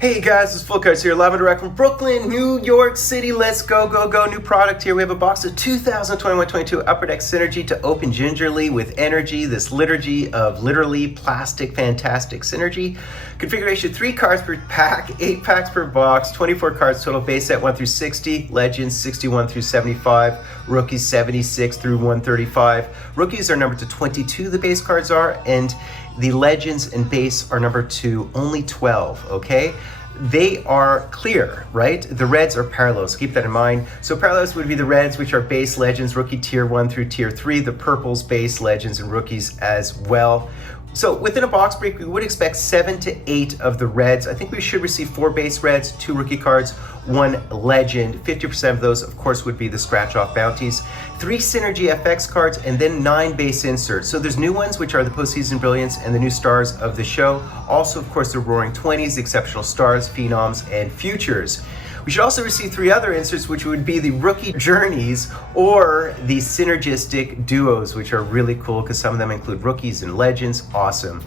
Hey guys, it's Fultoncards here, live and direct from Brooklyn, New York City. Let's go, go, go. New product here. We have a box of 2021-22 Upper Deck Synergy to open gingerly with energy. This liturgy of literally plastic, fantastic synergy. Configuration 3 cards per pack, 8 packs per box, 24 cards total. Base set 1 through 60, Legends 61 through 75, Rookies 76 through 135. Rookies are numbered to 22, the base cards are, and the Legends and base are numbered to only 12, okay? They are clear, right? The reds are parallels, keep that in mind. So parallels would be the reds, which are base, Legends, Rookie tier 1 through tier 3, the purples, base, Legends, and Rookies as well. So within a box break, we would expect 7 to 8 of the reds. I think we should receive 4 base reds, 2 rookie cards, 1 legend. 50% of those, of course, would be the scratch off bounties. 3 Synergy FX cards, and then 9 base inserts. So there's new ones, which are the Postseason Brilliance and the new stars of the show. Also, of course, the Roaring 20s, Exceptional Stars, Phenoms, and Futures. We should also receive 3 other inserts, which would be the Rookie Journeys or the Synergistic Duos, which are really cool because some of them include Rookies and Legends. Awesome.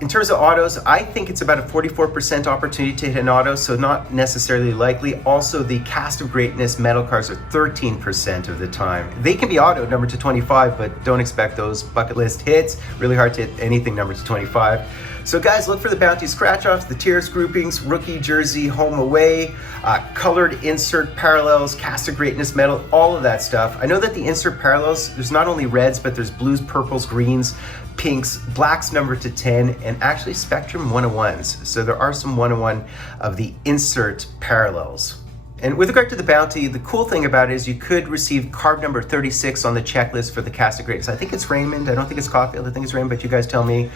In terms of autos, I think it's about a 44% opportunity to hit an auto, so not necessarily likely. Also, the Cast of Greatness metal cards are 13% of the time. They can be auto numbered to 25, but don't expect those bucket list hits. Really hard to hit anything numbered to 25. So guys, look for the bounty scratch-offs, the tiers groupings, rookie jersey, home away, colored insert parallels, Cast of Greatness metal, all of that stuff. I know that the insert parallels, there's not only reds, but there's blues, purples, greens, pinks, blacks numbered to 10, and actually Spectrum 101s. So there are some 101 of the insert parallels. And with regard to the bounty, the cool thing about it is you could receive card number 36 on the checklist for the Cast of Greatness. I think it's Raymond. I don't think it's Caulfield. I think it's Raymond, but you guys tell me.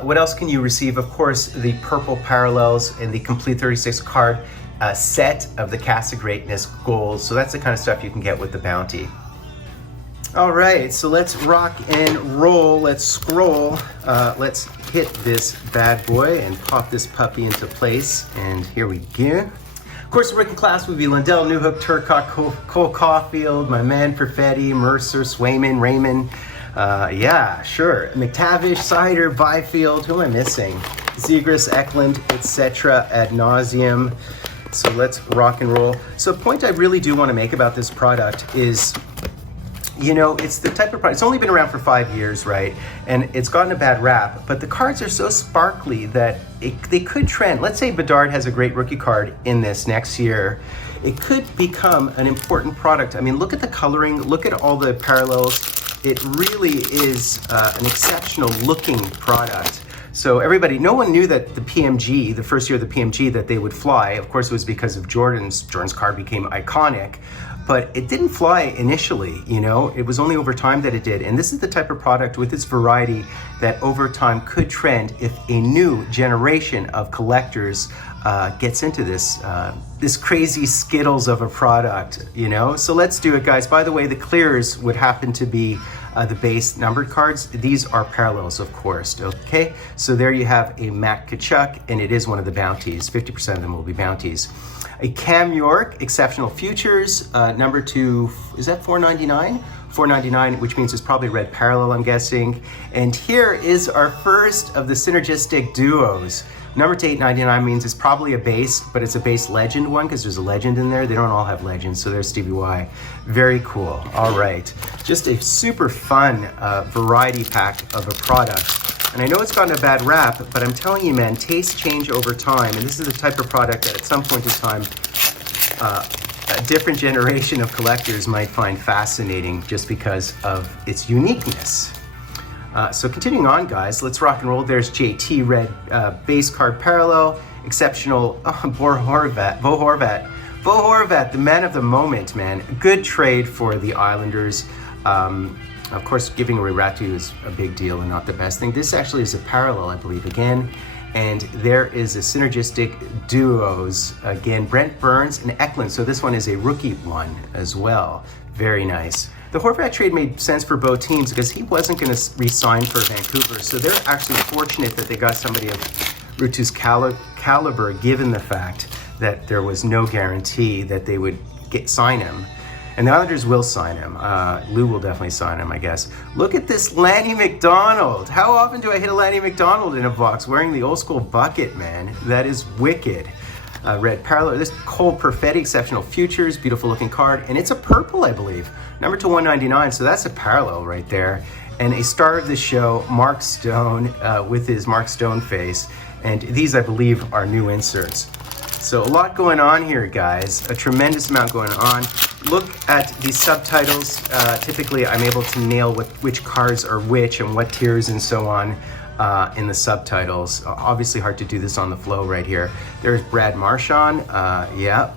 What else can you receive? Of course, the purple parallels and the complete 36 card set of the Cast of Greatness goals. So that's the kind of stuff you can get with the bounty. All right, so let's rock and roll. Let's scroll. Let's hit this bad boy and pop this puppy into place. And here we go. Of course, the working class would be Lundell, Newhook, Turcotte, Cole Caulfield, my man Perfetti, Mercer, Swayman, Raymond. Yeah, sure. McTavish, Sider, Byfield. Who am I missing? Zegras, Eklund, etc. ad nauseum. So let's rock and roll. So a point I really do want to make about this product is, you know, it's the type of product, it's only been around for 5 years, right? And it's gotten a bad rap, but the cards are so sparkly that they could trend. Let's say Bedard has a great rookie card in this next year. It could become an important product. I mean, look at the coloring, look at all the parallels. It really is an exceptional looking product. So everybody, no one knew that the PMG, the first year of the PMG, that they would fly. Of course, it was because of Jordan's card became iconic. But it didn't fly initially, you know, it was only over time that it did. And this is the type of product with its variety that over time could trend if a new generation of collectors gets into this crazy Skittles of a product, you know? So let's do it, guys. By the way, the clears would happen to be the base numbered cards. These are parallels, of course, okay? So there you have a Matt Tkachuk, and it is one of the bounties. 50% of them will be bounties. A Cam York, Exceptional Futures, number 2, is that $4.99? $4.99, which means it's probably red parallel, I'm guessing. And here is our first of the Synergistic Duos. Number to $8.99 means it's probably a base, but it's a base legend one because there's a legend in there. They don't all have legends, so there's Stevie Y. Very cool. All right. Just a super fun variety pack of a product. And I know it's gotten a bad rap, but I'm telling you, man, tastes change over time. And this is the type of product that at some point in time, a different generation of collectors might find fascinating just because of its uniqueness. So continuing on, guys, let's rock and roll. There's JT Red base card parallel, exceptional Bo Horvat, the man of the moment, man. Good trade for the Islanders. Of course, giving away Ratu is a big deal and not the best thing. This actually is a parallel, I believe, again. And there is a Synergistic Duos, again, Brent Burns and Eklund. So this one is a rookie one as well. Very nice. The Horvat trade made sense for both teams because he wasn't going to re-sign for Vancouver. So they're actually fortunate that they got somebody of Rutu's caliber, given the fact that there was no guarantee that they would sign him. And the Islanders will sign him. Lou will definitely sign him, I guess. Look at this Lanny McDonald. How often do I hit a Lanny McDonald in a box wearing the old school bucket, man? That is wicked. Red parallel. This Cole Perfetti Exceptional Futures, beautiful looking card. And it's a purple, I believe. Number to 199, so that's a parallel right there. And a star of the show, Mark Stone, with his Mark Stone face. And these, I believe, are new inserts. So a lot going on here, guys. A tremendous amount going on. Look at the subtitles. Typically, I'm able to nail which cards are which and what tiers and so on in the subtitles. Obviously hard to do this on the flow right here. There's Brad Marchand, yeah.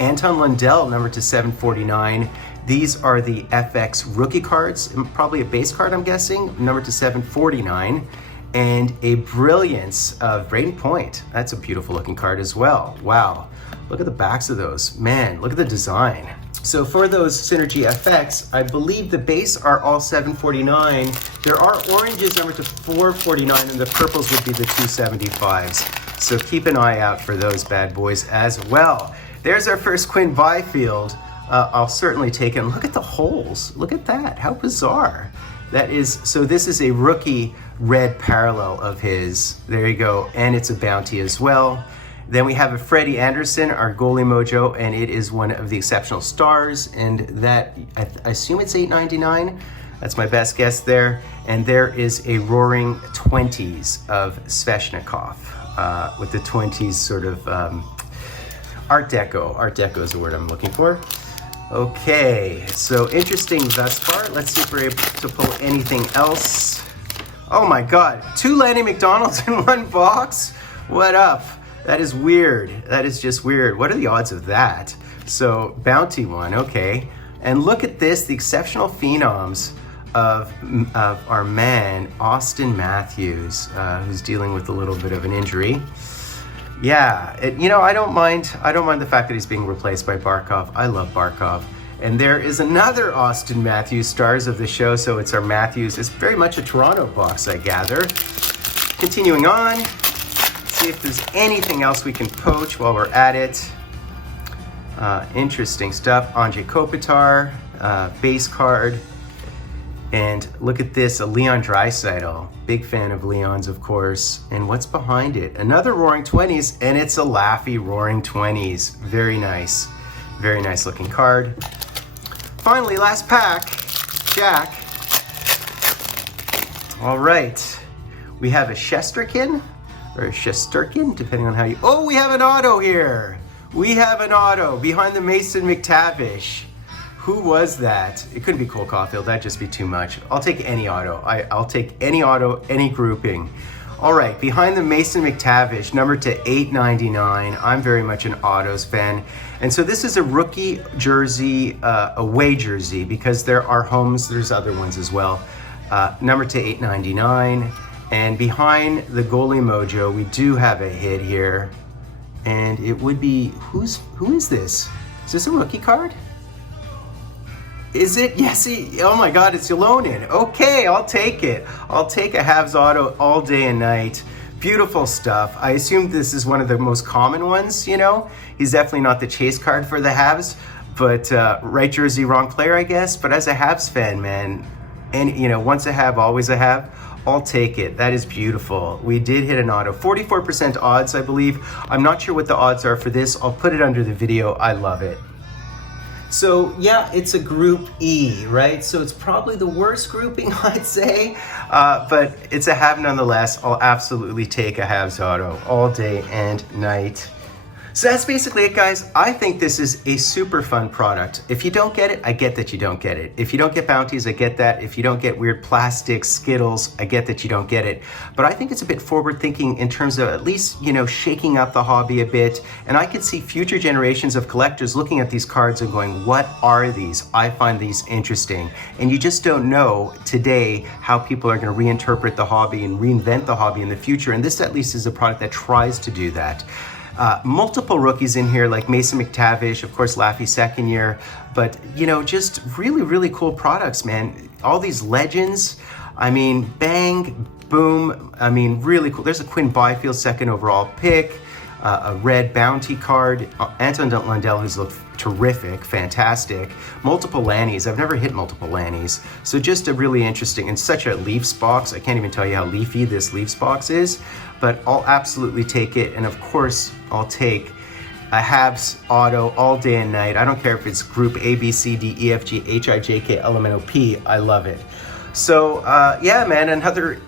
Anton Lundell, number to 749. These are the FX rookie cards, probably a base card, I'm guessing, number to 749. And a Brilliance of Braden Point. That's a beautiful looking card as well. Wow, look at the backs of those. Man, look at the design. So for those Synergy FX, I believe the base are all 749. There are oranges number to 449, and the purples would be the 275s. So keep an eye out for those bad boys as well. There's our first Quinn Byfield. I'll certainly take it. Look at the holes. Look at that. How bizarre. That is, so this is a rookie red parallel of his. There you go. And it's a bounty as well. Then we have a Freddie Anderson, our goalie mojo, and it is one of the exceptional stars. And that, I assume it's $8.99. That's my best guess there. And there is a Roaring 20s of Sveshnikov with the 20s sort of Art Deco. Art Deco is the word I'm looking for. Okay, so interesting thus far. Let's see if we're able to pull anything else. Oh my God, 2 Lanny McDonalds in one box? What up? That is weird. That is just weird. What are the odds of that? So, bounty one, okay. And look at this, the exceptional phenoms of our man, Austin Matthews, who's dealing with a little bit of an injury. Yeah, I don't mind the fact that he's being replaced by Barkov. I love Barkov. And there is another Austin Matthews, stars of the show, so it's our Matthews. It's very much a Toronto box, I gather. Continuing on, see if there's anything else we can poach while we're at it. Interesting stuff. Andrei Kopitar, base card. And look at this, a Leon Draisaitl. Big fan of Leon's, of course. And what's behind it? Another Roaring 20s, and it's a Laffy Roaring 20s. Very nice looking card. Finally, last pack, Jack. All right, we have a Shesterkin, or a Shesterkin, depending on how you, oh, we have an auto here. We have an auto behind the Mason McTavish. Who was that? It couldn't be Cole Caulfield, that'd just be too much. I'll take any auto. I'll take any auto, any grouping. All right, behind the Mason McTavish, number to 899. I'm very much an autos fan. And so this is a rookie jersey, away jersey, because there are homes, there's other ones as well. Number to 899. And behind the goalie mojo, we do have a hit here. And it would be, who is this? Is this a rookie card? Is it? Yes, oh my God, it's Ylonen. Okay, I'll take it. I'll take a Habs auto all day and night. Beautiful stuff. I assume this is one of the most common ones, He's definitely not the chase card for the Habs, but right jersey, wrong player, I guess. But as a Habs fan, man, and once a Hab, always a Hab, I'll take it. That is beautiful. We did hit an auto. 44% odds, I believe. I'm not sure what the odds are for this. I'll put it under the video. I love it. So yeah, it's a group E, right? So it's probably the worst grouping, I'd say, but it's a Hab nonetheless. I'll absolutely take a Habs auto all day and night. So that's basically it, guys. I think this is a super fun product. If you don't get it, I get that you don't get it. If you don't get bounties, I get that. If you don't get weird plastic Skittles, I get that you don't get it. But I think it's a bit forward thinking in terms of at least, shaking up the hobby a bit. And I could see future generations of collectors looking at these cards and going, what are these? I find these interesting. And you just don't know today how people are going to reinterpret the hobby and reinvent the hobby in the future. And this at least is a product that tries to do that. Multiple rookies in here like Mason McTavish, of course Laffy second year, but just really, really cool products, man. All these legends, bang, boom, really cool. There's a Quinn Byfield second overall pick. a red bounty card, Anton Lundell, who's looked terrific, fantastic, multiple Lannies. I've never hit multiple Lannies, so just a really interesting, and such a Leafs box. I can't even tell you how leafy this Leafs box is, but I'll absolutely take it. And of course, I'll take a Habs auto all day and night. I don't care if it's group A, B, C, D, E, F, G, H, I, J, K, L, M, N, O, P. I love it. So yeah, man, another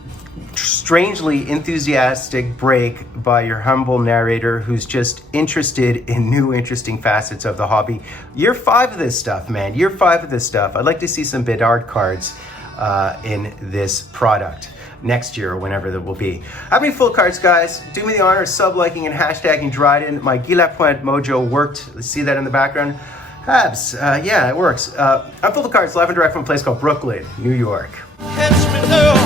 strangely enthusiastic break by your humble narrator who's just interested in new interesting facets of the hobby. Year 5 of this stuff, man. Year 5 of this stuff. I'd like to see some Bedard cards in this product next year or whenever that will be. How many full cards, guys? Do me the honor of sub-liking and hashtagging Dryden. My Guy Lapointe mojo worked. Let's see that in the background. Habs, yeah, it works. I'm Fultoncards, live and direct from a place called Brooklyn, New York. Catch me now.